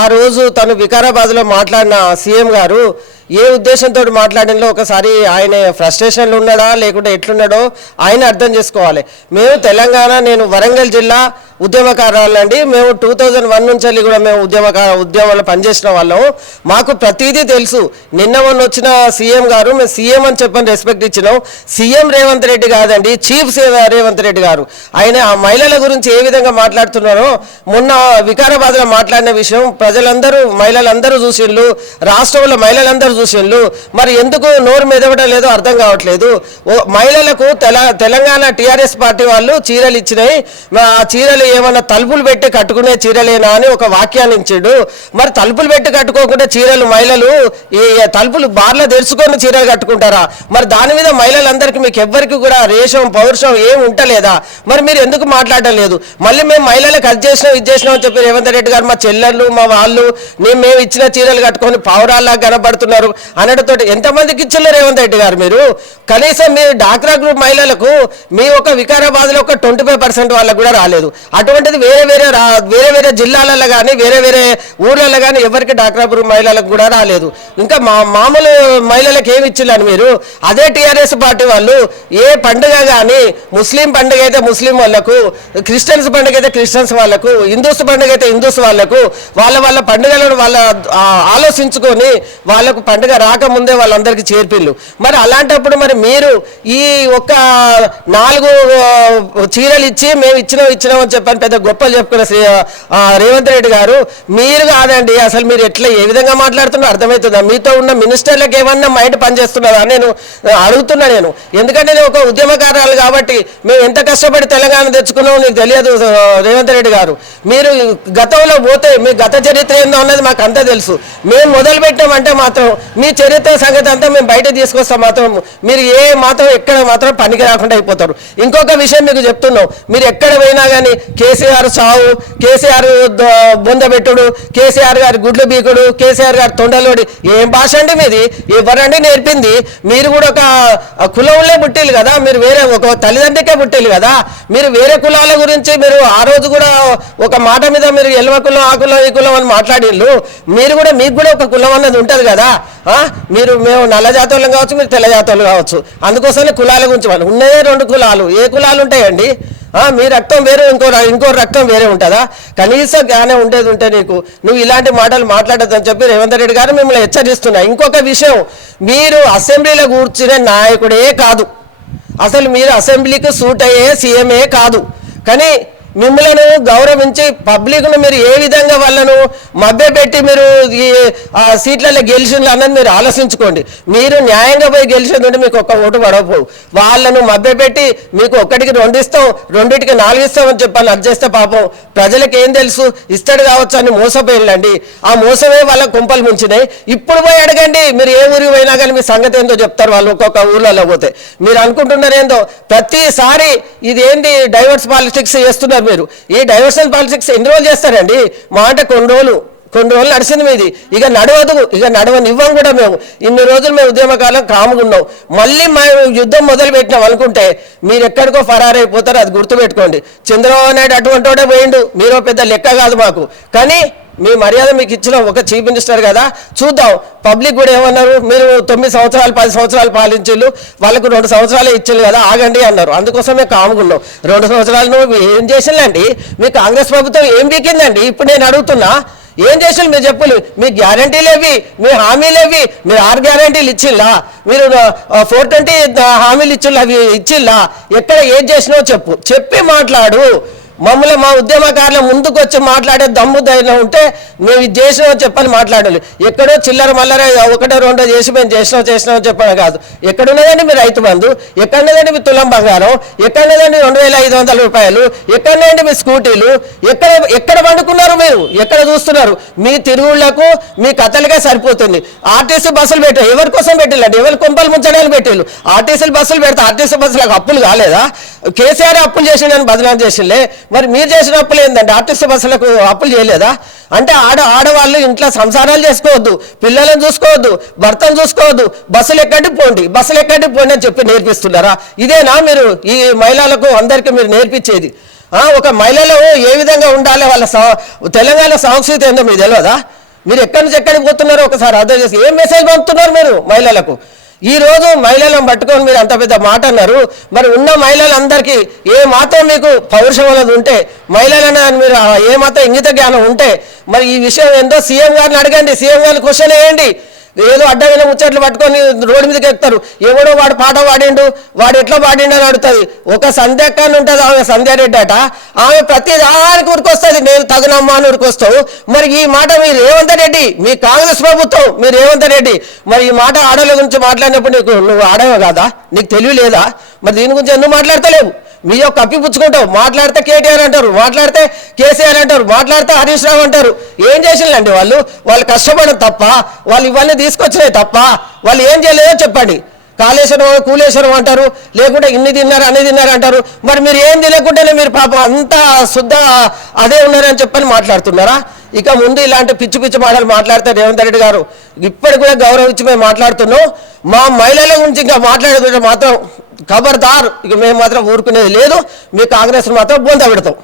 ఆ రోజు తను వికారాబాద్లో మాట్లాడిన సీఎం గారు ఏ ఉద్దేశంతో మాట్లాడినలో ఒకసారి ఆయన ఫ్రస్ట్రేషన్లు ఉన్నాడా లేకుంటే ఎట్లున్నాడో ఆయన అర్థం చేసుకోవాలి. మేము తెలంగాణ, నేను వరంగల్ జిల్లా ఉద్యమకారులండి. మేము 2001 నుంచి కూడా మేము ఉద్యమంలో పనిచేసిన వాళ్ళం. మాకు ప్రతిదీ తెలుసు. నిన్న మొన్న వచ్చిన సీఎం గారు మేము సీఎం అని చెప్పని రెస్పెక్ట్ ఇచ్చినాం. సీఎం రేవంత్ రెడ్డి కాదండి, చీఫ్ రేవంత్ రెడ్డి గారు. ఆయన ఆ మహిళల గురించి ఏ విధంగా మాట్లాడుతున్నారో మొన్న వికారాబాద్లో మాట్లాడిన విషయం ప్రజలందరూ, మహిళలందరూ చూసిండ్రు, రాష్ట్రంలో మహిళలందరూ చూసిండ్రు. మరి ఎందుకు నోరు మెదవడం లేదో అర్థం కావట్లేదు. మహిళలకు తెలంగాణ టీఆర్ఎస్ పార్టీ వాళ్ళు చీరలు ఇచ్చినాయి. ఆ చీరలు ఏమన్నా తలుపులు పెట్టి కట్టుకునే చీరలేనా అని ఒక వాక్యాన్ని ఇచ్చాడు. మరి తలుపులు పెట్టి కట్టుకోకుండా చీరలు మహిళలు ఈ తలుపులు బార్లో తెరుచుకొని చీరలు కట్టుకుంటారా? మరి దాని మీద మహిళలందరికీ మీకు ఎవ్వరికి కూడా రేషం పౌరుషం ఏం ఉంటలేదా? మరి మీరు ఎందుకు మాట్లాడడం లేదు? మళ్ళీ మేము మహిళలకు అది చేసినాం ఇది చేసినాం అని చెప్పి రేవంత్ రెడ్డి గారు మా చెల్లెళ్ళు మా వాళ్ళు మేము ఇచ్చిన చీరలు కట్టుకొని పావురాల్లా కనబడుతున్నారు అనడంతో ఎంతమందికి ఇచ్చిన రేవంత్ రెడ్డి గారు మీరు? కనీసం మీరు డాక్రా గ్రూప్ మహిళలకు మీ ఒక వికారాబాద్లో ఒక 25% వాళ్ళకు కూడా రాలేదు. అటువంటిది వేరే జిల్లాలలో కానీ వేరే ఊర్లలో కానీ ఎవరికి డాక్రా గ్రూప్ మహిళలకు కూడా రాలేదు. ఇంకా మామూలు మహిళలకు ఏమి ఇచ్చిల్లని మీరు? అదే టీఆర్ఎస్ పార్టీ వాళ్ళు ఏ పండుగ కానీ ముస్లిం పండుగ అయితే ముస్లిం వాళ్ళకు, క్రిస్టియన్స్ పండుగ అయితే క్రిస్టియన్స్ వాళ్ళకు, హిందూస్ పండుగ అయితే హిందూస్ వాళ్ళకు వాళ్ళ పండుగలను వాళ్ళ ఆలోచించుకొని వాళ్ళకు పండుగ రాకముందే వాళ్ళందరికీ చేర్పిళ్ళు. మరి అలాంటప్పుడు మరి మీరు ఈ ఒక్క 4 చీరలు ఇచ్చి మేము ఇచ్చినాం అని చెప్పని పెద్ద గొప్పలు చెప్పుకున్న రేవంత్ రెడ్డి గారు మీరు కాదండి. అసలు మీరు ఎట్లా ఏ విధంగా మాట్లాడుతున్నా అర్థమవుతుందా? మీతో ఉన్న మినిస్టర్లకు ఏమన్నా మైండ్ పనిచేస్తున్నదా నేను అడుగుతున్నా. నేను ఎందుకంటే నేను ఒక ఉద్యమకారాలు కాబట్టి మేము ఎంత కష్టపడి తెలంగాణ తెచ్చుకున్నామో నీకు తెలియదు రేవంత్ రెడ్డి గారు. మీరు గతంలో పోతే మీ గత చరిత్ర ఏందో అన్నది మాకు అంతా తెలుసు. మేము మొదలు పెట్టామంటే మాత్రం మీ చరిత్ర సంగతి అంతా మేము బయట తీసుకొస్తాం. మాత్రం మీరు ఎక్కడ మాత్రం పనికి రాకుండా అయిపోతారు. ఇంకొక విషయం మీకు చెప్తున్నాం, మీరు ఎక్కడ పోయినా కానీ కేసీఆర్ సావు, కేసీఆర్ బొందబెట్టుడు, కేసీఆర్ గారి గుడ్లు బీకుడు, కేసీఆర్ గారి తొండలోడి ఏం భాష అండి మీది? ఎవరండి నేర్పింది? మీరు కూడా ఒక కులంలో పుట్టిల్లు కదా, మీరు వేరే ఒక తల్లిదండ్రికే పుట్టిల్లు కదా. మీరు వేరే కులాల గురించి మీరు ఆ రోజు కూడా ఒక మాట మీద మీరు ఎల్వ కులం ఆ కులం ఈ కులం అని మాట్లాడిల్లు. మీరు కూడా మీకు కూడా ఒక కులం అన్నది ఉంటుంది కదా. మేము నల్ల జాతీయులు కావచ్చు, మీరు తెల్ల జాతీయులు కావచ్చు. అందుకోసమే కులాల గురించి వాళ్ళు ఉన్నదే 2 కులాలు. ఏ కులాలు ఉంటాయండి? మీ రక్తం వేరే, ఇంకో రక్తం వేరే ఉంటుందా? కనీసం జ్ఞానం ఉండేది ఉంటే నువ్వు ఇలాంటి మాటలు మాట్లాడద్దని చెప్పి రేవంత్ రెడ్డి గారు మిమ్మల్ని హెచ్చరిస్తున్నా. ఇంకొక విషయం, మీరు అసెంబ్లీలో కూర్చునే నాయకుడే కాదు, అసలు మీరు అసెంబ్లీకి సూట్ అయ్యే సీఎంఏ కాదు. కానీ మిమ్మల్ని గౌరవించి పబ్లిక్ను మీరు ఏ విధంగా వాళ్ళను మభ్యపెట్టి మీరు ఈ సీట్లలో గెలిచిండ్రు అన్నది మీరు ఆలోచించుకోండి. మీరు న్యాయంగా పోయి గెలిచిందంటే మీకు ఒక్క ఓటు పడకపోవు. వాళ్ళను మభ్యపెట్టి మీకు 1కి 2 ఇస్తాం, 2కి 4 ఇస్తామని చెప్పాలి. అది చేస్తే పాపం ప్రజలకు ఏం తెలుసు, ఇస్తాడు కావచ్చు అని మోసపోయిందండి. ఆ మోసమే వాళ్ళ కుంపలు ముంచినాయి. ఇప్పుడు పోయి అడగండి, మీరు ఏ ఊరికి పోయినా కానీ మీ సంగతి ఏందో చెప్తారు వాళ్ళు. ఒక్కొక్క ఊర్లలో పోతే మీరు అనుకుంటున్నారు ఏందో, ప్రతిసారి ఇదేంటి డైవర్స్ పాలిటిక్స్ చేస్తున్నారు మీరు. ఈ డైవర్షన్ పాలిటిక్స్ ఎన్ని రోజులు చేస్తారండి? మా అంటే కొన్ని రోజులు నడిచింది మీది. ఇక నడవనివ్వం కూడా. మేము ఇన్ని రోజులు మేము ఉద్యమకాలం కాముకున్నాం. మళ్ళీ మేము యుద్ధం మొదలు పెట్టినాం అనుకుంటే మీరు ఎక్కడికో ఫరారైపోతారు. అది గుర్తుపెట్టుకోండి. చంద్రబాబు నాయుడు అటువంటి వాడే పోయిండు. మీరు పెద్ద లెక్క కాదు మాకు. కానీ మీ మర్యాద మీకు ఇచ్చిన ఒక చీఫ్ మినిస్టర్ కదా, చూద్దాం. పబ్లిక్ కూడా ఏమన్నారు, మీరు 9 సంవత్సరాలు 10 సంవత్సరాలు పాలించిళ్ళు, వాళ్ళకు 2 సంవత్సరాలే ఇచ్చిండు కదా, ఆగండి అన్నారు. అందుకోసమే కాముకున్నాం. 2 సంవత్సరాలు నువ్వు ఏం చేసిందండి? మీ కాంగ్రెస్ ప్రభుత్వం ఏం బీకిందండి? ఇప్పుడు నేను అడుగుతున్నా, ఏం చేసి మీరు చెప్పులు? మీ గ్యారంటీలు ఏవి? మీ హామీలు ఏవి? మీరు 6 గ్యారంటీలు ఇచ్చిల్లా? మీరు 420 హామీలు ఇచ్చిల్లా? అవి ఇచ్చిల్లా? ఎక్కడ ఏం చేసినావో చెప్పి మాట్లాడు. మమ్మల్ని మా ఉద్యమకారుల ముందుకు వచ్చి మాట్లాడే దమ్ము ధైర్యం ఉంటే మేము ఇది చేసినామని చెప్పని మాట్లాడాలి. ఎక్కడో చిల్లర మల్లర 1-2 చేసి మేము చేసినామని చెప్పడం కాదు. ఎక్కడున్నదండి మీ రైతు బంధు? ఎక్కడున్నదండి మీ తులం బంగారం? ఎక్కడున్నదండి 2500 రూపాయలు? ఎక్కడున్నాయండి మీ స్కూటీలు? ఎక్కడ పండుకున్నారు మీరు? ఎక్కడ చూస్తున్నారు? మీ తిరుగుళ్లకు మీ కథలుగా సరిపోతుంది. ఆర్టీసీ బస్సులు పెట్టారు, ఎవరి కోసం పెట్టిల్లండి? ఎవరి కొంపలు ముంచడానికి పెట్టిల్లు? ఆర్టీసీలు బస్సులు పెడితే ఆర్టీసీ బస్సులకు అప్పులు కాలేదా? కేసీఆర్ అప్పులు చేసిండని బదనాం చేసిండే. మరి మీరు చేసిన అప్పులు ఏంటంటే ఆర్టీసీ బస్సులకు అప్పులు చేయలేదా? అంటే ఆడవాళ్ళు ఇంట్లో సంసారాలు చేసుకోవద్దు, పిల్లలను చూసుకోవద్దు, భర్తను చూసుకోవద్దు, బస్సులు ఎక్కడికి పోండి అని చెప్పి నేర్పిస్తున్నారా? ఇదేనా మీరు ఈ మహిళలకు అందరికీ మీరు నేర్పించేది? ఒక మహిళలు ఏ విధంగా ఉండాలి, వాళ్ళ తెలంగాణ సంస్కృతి ఏందో మీకు తెలియదా? మీరు ఎక్కడి నుంచి ఎక్కడికి పోతున్నారో ఒకసారి అర్థం చేసి ఏం మెసేజ్ పంపుతున్నారు మీరు మహిళలకు? ఈ రోజు మహిళలను పట్టుకొని మీరు అంత పెద్ద మాట అన్నారు. మరి ఉన్న మహిళలందరికీ ఏ మాత్రం మీకు పౌరుషం అనేది ఉంటే, మహిళలను మీరు ఏ మాత్రం ఇంగిత జ్ఞానం ఉంటే, మరి ఈ విషయం ఏందో సీఎం గారిని అడగండి, సీఎం గారిని క్వశ్చన్ వేయండి. ఏదో అడ్డమైన ముచ్చట్లు పట్టుకొని రోడ్డు మీదకి ఎక్కుతారు. ఎవడో వాడు పాట పాడిండు, వాడు ఎట్లా పాడిండు అని అడుగుతుంది. ఒక సంధ్యక్క అని ఉంటుంది, ఆమె సంధ్యారెడ్డి అట. ఆమె ప్రతి దానికి ఉరికొస్తుంది, నేను తగునమ్మా అని ఉరికొస్తావు. మరి ఈ మాట మీరు రేవంత్ రెడ్డి, మీ కాంగ్రెస్ ప్రభుత్వం, మీరు రేవంత్ రెడ్డి, మరి ఈ మాట ఆడవాళ్ళ గురించి మాట్లాడినప్పుడు నువ్వు ఆడవే కాదా? నీకు తెలివి లేదా? మరి దీని గురించి ఎందుకు మాట్లాడతలేవు? మీ యొక్క కప్పిపుచ్చుకుంటావు. మాట్లాడితే కేటీఆర్ అంటారు, మాట్లాడితే కేసీఆర్ అంటారు, మాట్లాడితే హరీష్ రావు అంటారు. ఏం చేసిందండి వాళ్ళు కష్టపడడం తప్ప, వాళ్ళు ఇవన్నీ తీసుకొచ్చినాయి తప్ప వాళ్ళు ఏం చేయలేదో చెప్పండి. కాళేశ్వరం కూలేశ్వరం అంటారు, లేకుంటే ఇన్ని తిన్నారు అన్ని తిన్నారు అంటారు. మరి మీరు ఏం తెలియకుండానే మీరు పాపం అంతా శుద్ధ అదే ఉన్నారని చెప్పని మాట్లాడుతున్నారా? ఇక ముందు ఇలాంటి పిచ్చి పిచ్చి మాటలు మాట్లాడితే రేవంత్ రెడ్డి గారు ఇప్పటికి కూడా గౌరవించి మేము మాట్లాడుతున్నాం. మా మహిళల గురించి ఇంకా మాట్లాడే మాత్రం ఖబర్దార్, ఇక మేము మాత్రం ఊరుకునేది లేదు. మీ కాంగ్రెస్ మాత్రం బొంద పెడతాం.